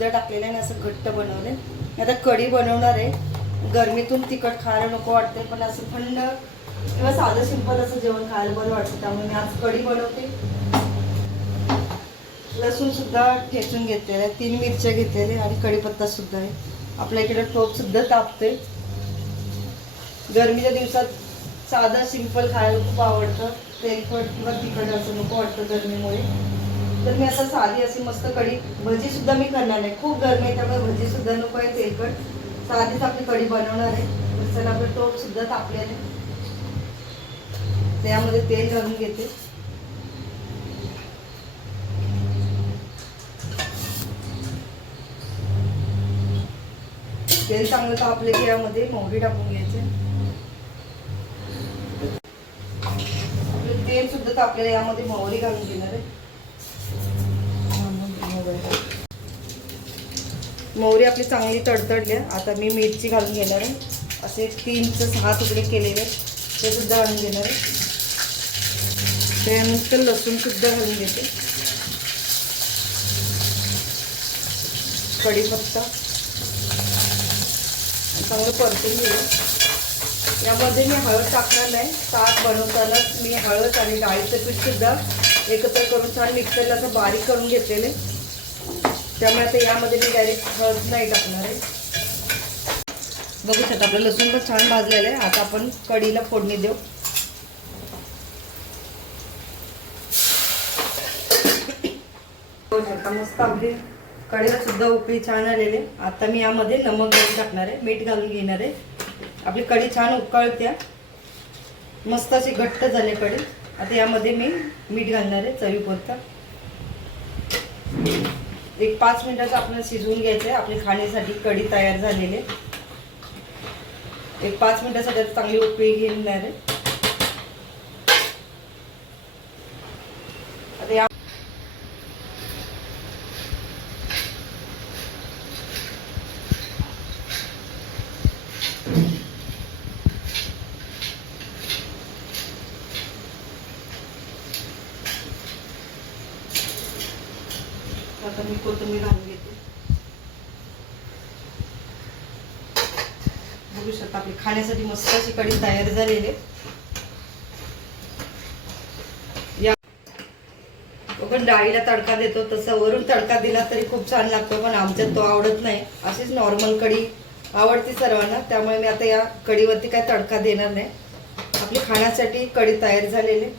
सुद्धा टाकलेलं आहे आणि असं घट्ट बनवलंय. आता कढी बनवणार आहे. गरमीतून तिखट खायला नको वाटते, पण असं थंड किंवा साधं सिंपल असं जेवण खायला बरं वाटतं. त्यामुळे मी आज कढी बनवते. लसूण सुद्धा ठेचून घेतलेला आहे, 3 मिरच्या घेतलेल्या आणि कढीपत्ता सुद्धा आहे. आपल्या इकडे टोप सुद्धा तापते. गरमीच्या दिवसात साधं सिंपल खायला खूप आवडतं. तेलकट किंवा तिखट असं नको वाटतं गरमीमुळे. तर मी आता साधी अशी मस्त कढी, भजी सुद्धा मी करणार नाही. खूप गरमी आहे त्यामुळे भजी सुद्धा नको आहे तेलकट. साधीच आपली कढी बनवणार आहे. तर चला आपलं टोप सुद्धा तापलेलं आहे. त्यामध्ये तेल घालून घेते. तेल चांगलं तापले की यामध्ये मोहरी टाकून घ्यायचे. तेल सुद्धा तापलेलं, यामध्ये मोहरी घालून घेणार आहे. मोहरी आपली चांगली तडतडली. आता मी मिरची घालून घेणार आहे. असे 3 ते 6 तुकडे केलेले ते सुद्धा घालून घेणार आहे. त्यानंतर लसूण सुद्धा घालून घेते. कढीपत्ता चांगलं परतून घेऊ. यामध्ये मी हळद टाकणार नाही. ताक बनवतानाच मी हळद आणि डाळीचं पीठ सुद्धा एकत्र करून छान मिक्सरला असं बारीक करून घेतलेले. त्यामुळे आता यामध्ये मी डायरेक्ट हळद नाही टाकणार आहे. बघू शकता आपलं लसूण पण छान भाजलेलं आहे. आता आपण कढीला फोडणी देऊ. मस्त आपली कढीला सुद्धा उकळी छान आलेली. आता मी यामध्ये नमक घालून टाकणार आहे, मीठ घालून घेणार आहे. आपली कढी छान उकळत्या, मस्त अशी घट्ट झाली कढी. आता यामध्ये मी मीठ घालणार आहे चवीपुरता. एक 5 मिनिटाचं आपल्याला शिजवून घ्यायचं आहे. आपली खाण्यासाठी कढी तयार झालेली आहे. एक 5 मिनिटासाठी चांगली उकळी घेणार आहे. आता मी कोथिंबीर घालून घेते. बघू शकता आपली खाण्यासाठी मस्त अशी कढी तयार झालेली आहे. आपण डाळीला तडका देतो तसं वरून तडका दिला तरी खूप छान लागतो, पण आमच्यात तो आवडत नाही. अशीच नॉर्मल कढी आवडते सर्वांना. त्यामुळे मी आता या कढीवरती काय तडका देणार नाही. आपली खाण्यासाठी कढी तयार झालेली.